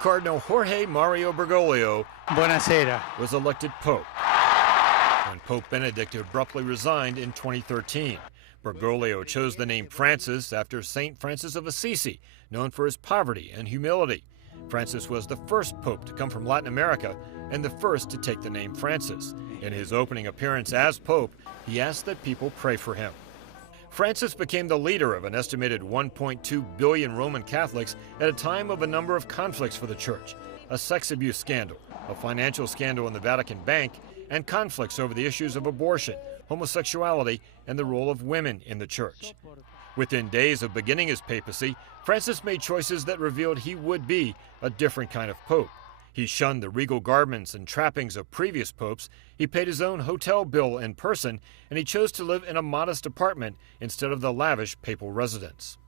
Cardinal Jorge Mario Bergoglio Buonasera. was elected Pope when Pope Benedict abruptly resigned in 2013. Bergoglio chose the name Francis after St. Francis of Assisi, known for his poverty and humility. Francis was the first pope to come from Latin America and the first to take the name Francis. In his opening appearance as pope, he asked that people pray for him. Francis became the leader of an estimated 1.2 billion Roman Catholics at a time of a number of conflicts for the church: a sex abuse scandal, a financial scandal in the Vatican bank, and conflicts over the issues of abortion, homosexuality, and the role of women in the church. Within days of beginning his papacy, Francis made choices that revealed he would be a different kind of pope. He shunned the regal garments and trappings of previous popes, he paid his own hotel bill in person, and he chose to live in a modest apartment instead of the lavish papal residence.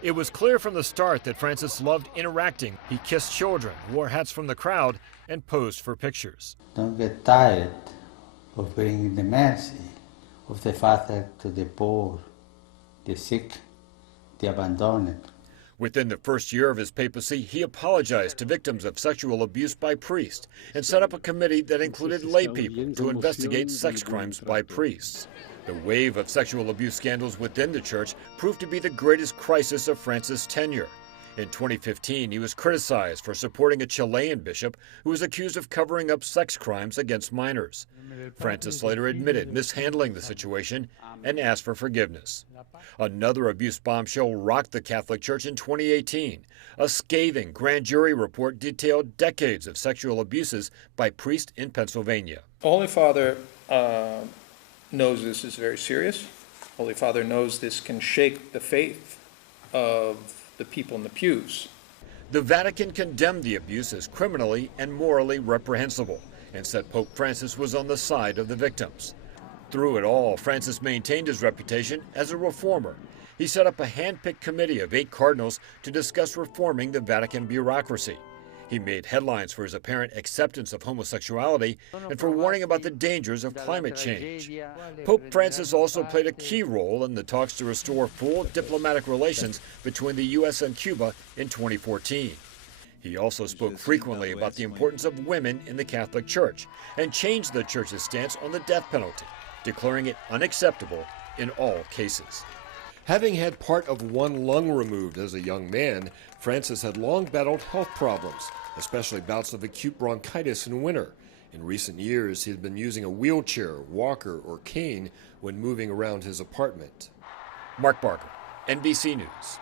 It was clear from the start that Francis loved interacting. He kissed children, wore hats from the crowd, and posed for pictures. Don't get tired of bringing the mercy of the Father to the poor, the sick, the abandoned. Within the first year of his papacy, he apologized to victims of sexual abuse by priests and set up a committee that included lay people to investigate sex crimes by priests. The wave of sexual abuse scandals within the church proved to be the greatest crisis of Francis' tenure. In 2015, he was criticized for supporting a Chilean bishop who was accused of covering up sex crimes against minors. Francis later admitted mishandling the situation and asked for forgiveness. Another abuse bombshell rocked the Catholic Church in 2018. A scathing grand jury report detailed decades of sexual abuses by priests in Pennsylvania. Holy Father knows this is very serious. Holy Father knows this can shake the faith of the people in the pews. The Vatican condemned the abuse as criminally and morally reprehensible and said Pope Francis was on the side of the victims. Through it all, Francis maintained his reputation as a reformer. He set up a hand-picked committee of 8 cardinals to discuss reforming the Vatican bureaucracy. He made headlines for his apparent acceptance of homosexuality and for warning about the dangers of climate change. Pope Francis also played a key role in the talks to restore full diplomatic relations between the U.S. and Cuba in 2014. He also spoke frequently about the importance of women in the Catholic Church and changed the Church's stance on the death penalty, declaring it unacceptable in all cases. Having had part of one lung removed as a young man, Francis had long battled health problems, especially bouts of acute bronchitis in winter. In recent years, he had been using a wheelchair, walker, or cane when moving around his apartment. Mark Barger, NBC News.